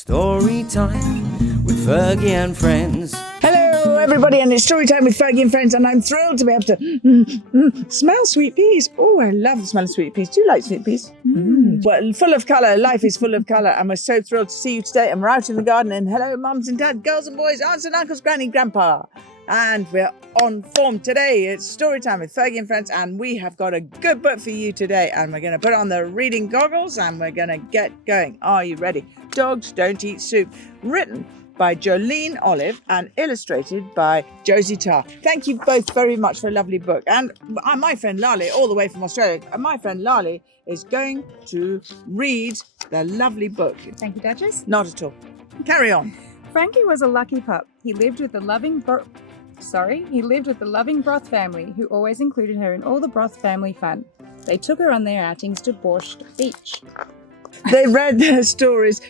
Story time with Fergie and friends. Hello, everybody, and it's story time with Fergie and friends, and I'm thrilled to be able to smell sweet peas. Oh, I love the smell of sweet peas. Do you like sweet peas? Well, full of colour. Life is full of colour, and we're so thrilled to see you today. And we're out in the garden, and hello, mums and dads, girls and boys, aunts and uncles, granny, grandpa. And we're on form today. It's story time with Fergie and friends, and we have got a good book for you today. And we're going to put on the reading goggles, and we're going to get going. Are you ready? Dogs Don't Eat Soup, written by Jolene Olive and illustrated by Josie Tarr. Thank you both very much for a lovely book. And my friend Lali, all the way from Australia, my friend Lali is going to read the lovely book. Thank you, Duchess. Not at all. Carry on. Frankie was a lucky pup. He lived with the loving Broth family, who always included her in all the Broth family fun. They took her on their outings to Borscht Beach. They read her stories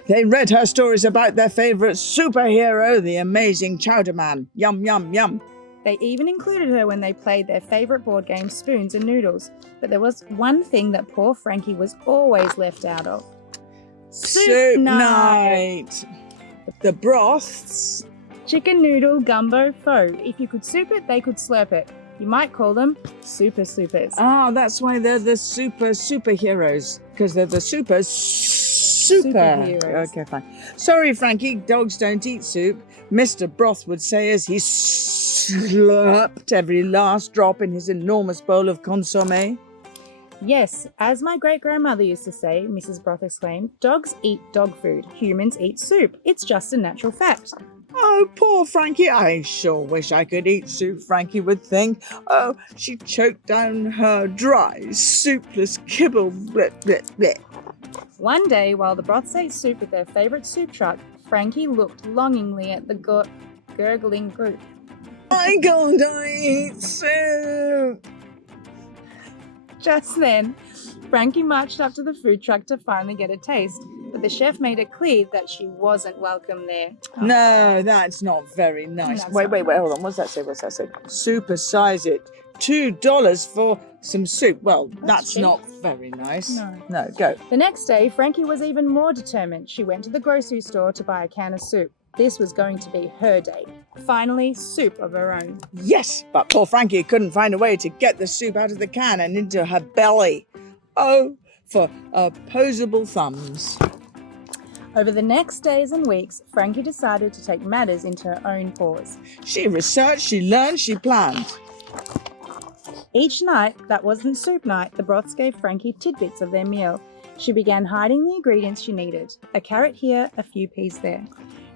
about their favourite superhero, the amazing Chowder Man. Yum, yum, yum. They even included her when they played their favourite board game, Spoons and Noodles. But there was one thing that poor Frankie was always left out of. Soup night. The broths. Chicken noodle gumbo pho. If you could soup it, they could slurp it. You might call them super supers. Ah, that's why they're the superheroes, because they're the superheroes. Okay, fine. Sorry, Frankie, dogs don't eat soup. Mr. Broth would say as he slurped every last drop in his enormous bowl of consommé. Yes, as my great-grandmother used to say, Mrs. Broth exclaimed, dogs eat dog food, humans eat soup. It's just a natural fact. Oh, poor Frankie. I sure wish I could eat soup, Frankie would think. Oh, she choked down her dry, soupless kibble. Bleh, bleh, bleh. One day, while the Broths ate soup with their favourite soup truck, Frankie looked longingly at the gurgling group. I can't eat soup. Just then, Frankie marched up to the food truck to finally get a taste, but the chef made it clear that she wasn't welcome there. No, that's not very nice. Wait, hold on. What's that say? Supersize it. $2 for some soup. Well, that's cheap. not very nice. No, go. The next day, Frankie was even more determined. She went to the grocery store to buy a can of soup. This was going to be her day. Finally, soup of her own. Yes, but poor Frankie couldn't find a way to get the soup out of the can and into her belly. Oh, for opposable thumbs. Over the next days and weeks, Frankie decided to take matters into her own paws. She researched, she learned, she planned. Each night that wasn't soup night, the Broths gave Frankie tidbits of their meal. She began hiding the ingredients she needed. A carrot here, a few peas there.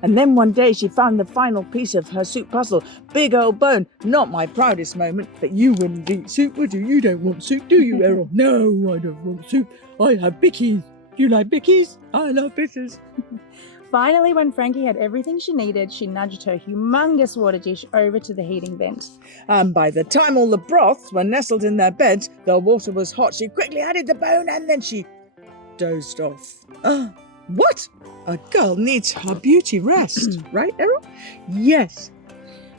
And then one day she found the final piece of her soup puzzle. Big old bone. Not my proudest moment, but you wouldn't eat soup, would you? You don't want soup, do you, Errol? No, I don't want soup. I have bickies. Do you like bickies? I love bitters. Finally, when Frankie had everything she needed, she nudged her humongous water dish over to the heating vent. And by the time all the broths were nestled in their beds, the water was hot. She quickly added the bone and then she dozed off. What? A girl needs her beauty rest, right, Errol? Yes.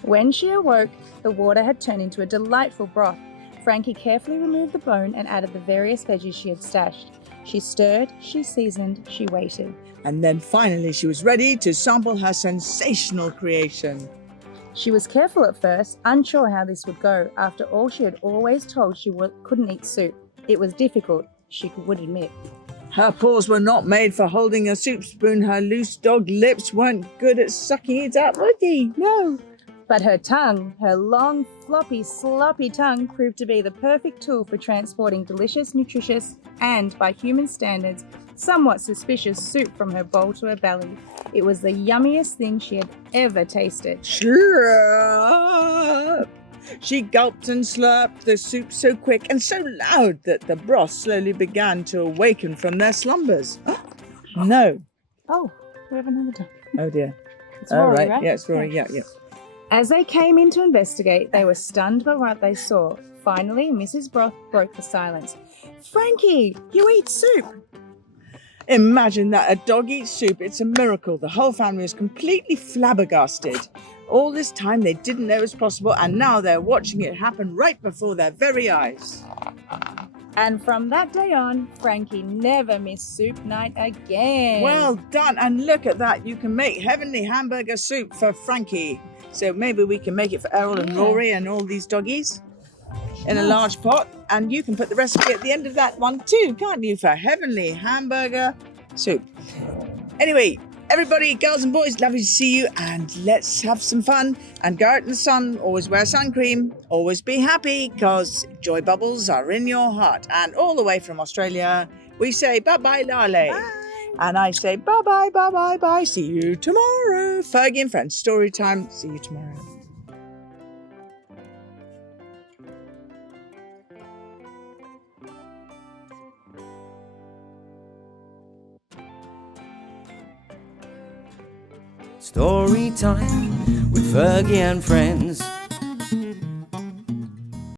When she awoke, the water had turned into a delightful broth. Frankie carefully removed the bone and added the various veggies she had stashed. She stirred, she seasoned, she waited. And then finally she was ready to sample her sensational creation. She was careful at first, unsure how this would go. After all, she had always told she couldn't eat soup. It was difficult, she would admit. Her paws were not made for holding a soup spoon. Her loose dog lips weren't good at sucking it up, would they? No. But her tongue, her long, floppy, sloppy tongue, proved to be the perfect tool for transporting delicious, nutritious, and, by human standards, somewhat suspicious soup from her bowl to her belly. It was the yummiest thing she had ever tasted. Slurp! She gulped and slurped the soup so quick and so loud that the broth slowly began to awaken from their slumbers. No. Oh, we have another duck. Oh dear. It's Rory, right? Yeah, it's Rory. Yeah. As they came in to investigate, they were stunned by what they saw. Finally, Mrs. Broth broke the silence. Frankie, you eat soup! Imagine that a dog eats soup. It's a miracle. The whole family is completely flabbergasted. All this time they didn't know it was possible, and now they're watching it happen right before their very eyes. And from that day on, Frankie never missed soup night again. Well done. And look at that. You can make heavenly hamburger soup for Frankie. So maybe we can make it for Errol and Rory and all these doggies in a large pot. And you can put the recipe at the end of that one too, can't you? For heavenly hamburger soup. Anyway, everybody, girls and boys, lovely to see you. And let's have some fun and go out in the sun. Always wear sun cream. Always be happy, because joy bubbles are in your heart. And all the way from Australia, we say bye-bye, Lale. Bye. And I say bye-bye, bye-bye, bye. See you tomorrow. Fergie and Friends, story time. See you tomorrow. Story time with Fergie and Friends.